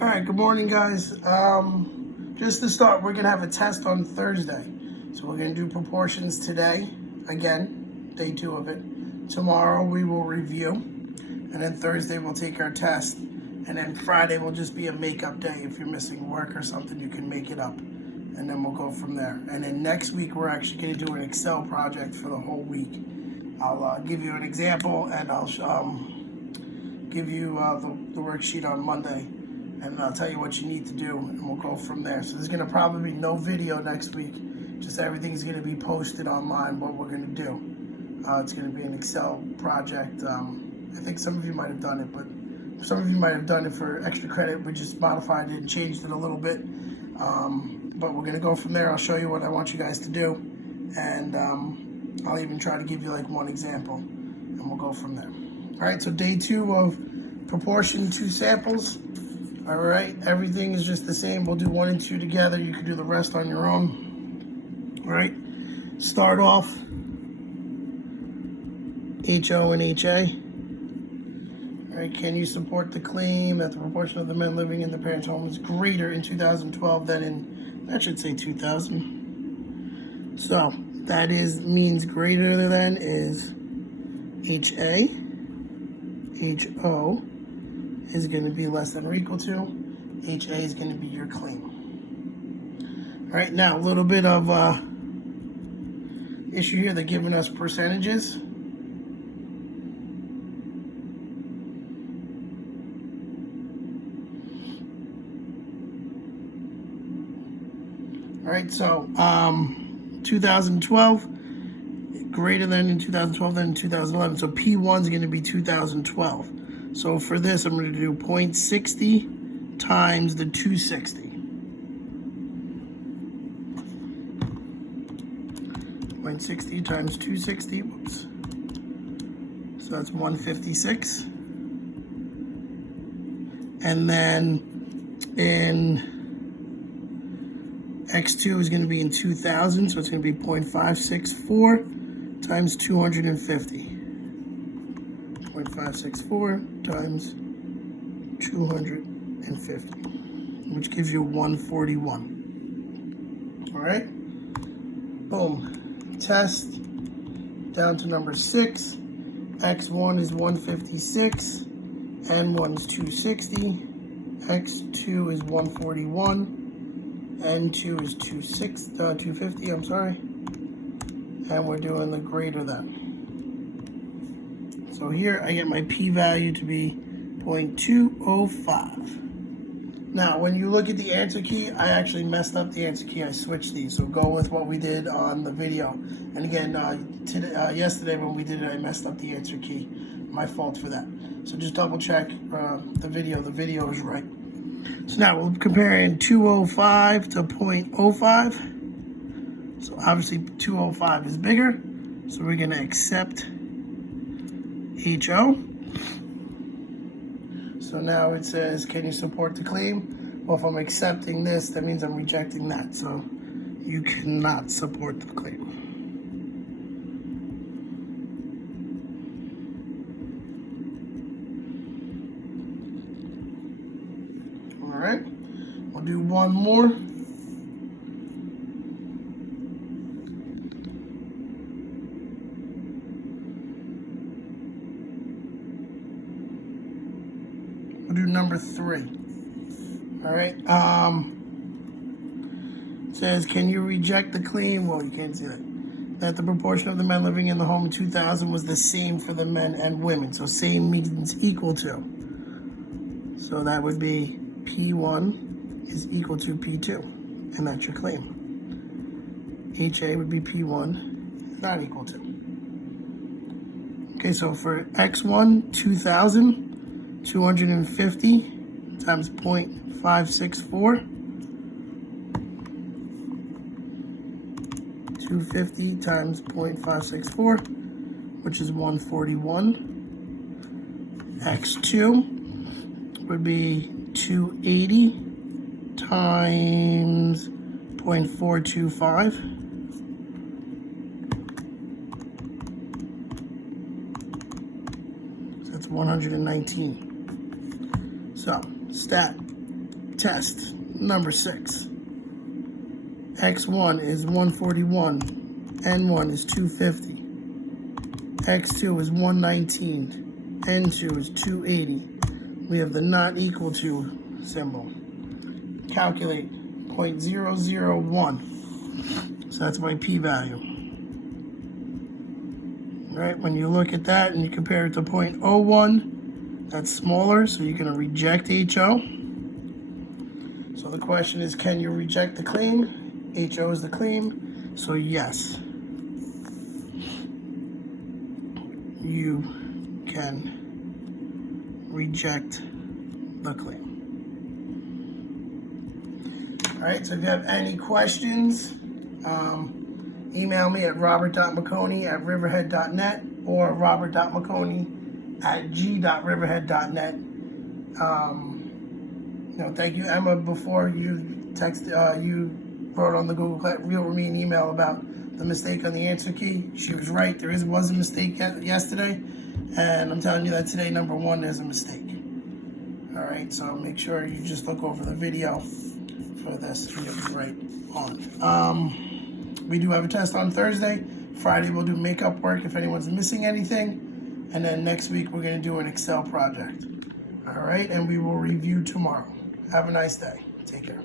All right, good morning, guys. Just to start, we're gonna have a test on Thursday. So we're gonna do proportions today, again, day 2 of it. Tomorrow we will review, and then Thursday we'll take our test, and then Friday will just be a makeup day. If you're missing work or something, you can make it up, and then we'll go from there. And then next week we're actually gonna do an Excel project for the whole week. I'll give you an example, and I'll give you the worksheet on Monday, and I'll tell you what you need to do, and we'll go from there. So there's gonna probably be no video next week, just everything's gonna be posted online, what we're gonna do. It's gonna be an Excel project. I think some of you might have done it, but some of you might have done it for extra credit. We just modified it and changed it a little bit. But we're gonna go from there. I'll show you what I want you guys to do, and I'll even try to give you like one example, and we'll go from there. All right, so day 2 of proportion 2 samples. All right, everything is just the same. We'll do 1 and 2 together. You can do the rest on your own. All right, start off HO and HA. All right, can you support the claim that the proportion of the men living in the parents' home is greater in 2012 than in, that should say 2000. So that means greater than is HA. HO is going to be less than or equal to. HA is going to be your claim. All right, now a little bit of issue here. They're giving us percentages. All right, so 2012 greater than in 2012 than in 2011. So P1 is going to be 2012. So for this, I'm going to do 0.60 times the 260. 0.60 times 260, whoops. So that's 156. And then in X2 is going to be in 2000, so it's going to be 0.564 times 250. 0.564 times 250, which gives you 141. All right, boom. Test down to number 6. X1 is 156, N1 is 260, X2 is 141, N2 is 250, I'm sorry, and we're doing the greater than. So here I get my p-value to be 0.205. Now, when you look at the answer key, I actually messed up the answer key. I switched these, so go with what we did on the video. And again, yesterday when we did it, I messed up the answer key. My fault for that. So just double check the video. The video is right. So now we're comparing 205 to 0.05. So obviously 205 is bigger, so we're gonna accept HO. So now it says, can you support the claim? Well, if I'm accepting this, that means I'm rejecting that. So you cannot support the claim. All right, we'll do one more. We'll do number 3. All right. It says, can you reject the claim? Well, you can't see that. That the proportion of the men living in the home in 2000 was the same for the men and women. So same means equal to. So that would be P1 is equal to P2, and that's your claim. HA would be P1 not equal to. Okay, so for X1, 2000. 250 times 0.564. 250 times 0.564, which is 141. X2 would be 280 times 0.425. So that's 119. So, stat. Test number 6. X1 is 141. N1 is 250. X2 is 119. N2 is 280. We have the not equal to symbol. Calculate 0.001. So that's my p-value. Right, when you look at that and you compare it to 0.01, that's smaller, so you're going to reject HO. So the question is, can you reject the claim? HO is the claim, so yes. You can reject the claim. All right, so if you have any questions, email me at robert.mcconi@riverhead.net or robert.mcconi@g.riverhead.net. Thank you, Emma. Before you you wrote on the Google wrote me an email about the mistake on the answer key. She was right. There was a mistake yesterday, and I'm telling you that today, number 1, there's a mistake. All right, so make sure you just look over the video for this. You'll be right on. We do have a test on Thursday. Friday we'll do makeup work if anyone's missing anything, and then next week we're going to do an Excel project. All right, and we will review tomorrow. Have a nice day. Take care.